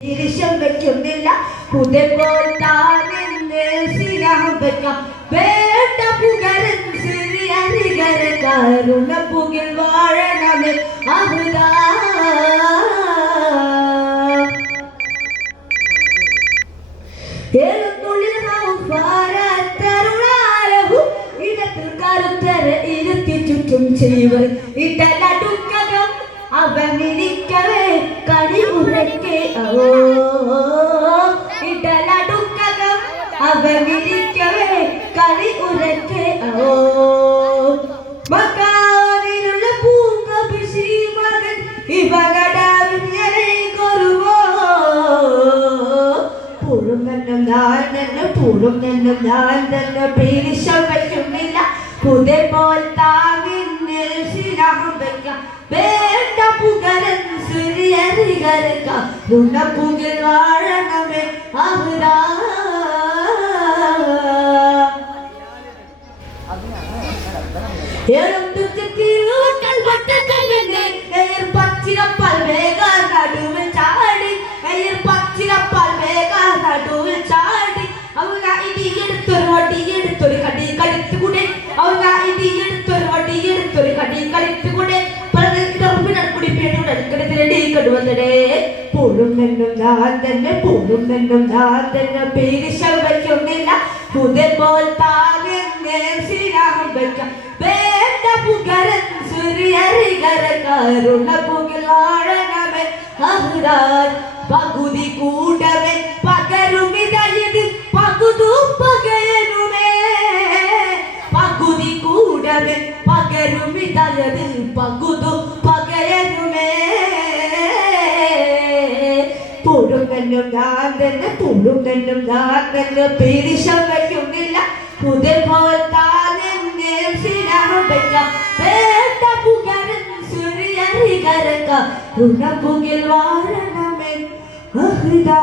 തിരിശം വെക്കുന്നില്ല പുതപ്പോൾ താനെന്ന് സ്നേഹം വെക്കാം വേണ്ട പുകരൻ സിറിയരികര കരുണ പുകിൽ വാഴണമേ അഹുദാ ഏഴുന്നുള്ളിൽ തരുണാലഹു ഇടത്തിൽ കരുത്തര ഇരുത്തി ചുറ്റും ചെയ്വർ ഇടലടുക്കകം അവനിരിക്കവേ കടി ഉറക്കെ ഇടലടുക്കകം അവനിരിക്കവേ കടി ഉറക്കെ മക്കാനിലുള്ള പൂങ്കഭിഷി മകൻ ഇവകടാവിഞ്ഞരെ കൊരുവോ പൂഴും തന്നെ ഞാൻ തന്നെ പൂഴും തന്നെ ഞാൻ തന്നെ പേരിശം വയ്ക്കുന്നില്ല പുതേ പോൽ താവിന്നിൽ ശിരാഹം വയ്ക്കാം വേണ്ട പുകരൻ സിറിയരികരക്ക നുണപ്പുകിൽ വാഴണമേ അഹുദാ ഏഴും വട്ടക്കന്നെ കയ്യിൽ പച്ചിരപ്പാൽ വേഗ നടുവിൽ ചാടി കയ്യിൽ പച്ചിരപ്പാൽ വേഗ നടുവിൽ ചാടി അവ ഇടി എടുത്തൊരു വടി എടുത്തൊരു കടി കളിത്തുകൂടെ അവ ഇടി എടുത്തൊരു വടി എടുത്തൊരു കടി കളിത്തുകൂടെ പൂഴും നിന്നും ഞാൻ തന്നെ പൂഴും നിന്നും ഞാൻ തന്നെ പേരിശം വയ്ക്കുന്നില്ല പുതപ്പോൾ താനെന്നെ സ്നേഹം വയ്ക്കാം വേണ്ട പുകരൻ സിറിയരികര കരുണ പുകിൽ വാഴണമേ അഹുദാൻ പകുതി കൂടവേ പകരുമിതയത് പകുതു പകയനുമേ പകുതി കൂടവേ പകരുമിതയത് പകുതു പകയനുമേ പൂഴും നിന്നും ഞാൻ തന്നെ പൂഴും നിന്നും ഞാൻ തന്നെ പേരിശം വയ്ക്കുന്നില്ല പുതപ്പോൾ താനെന്നെ സ്നേഹം വയ്ക്കാം വേണ്ട പുകരൻ സിറിയരികര കരുണ പുകിൽ വാഴണമേ അഹുദാ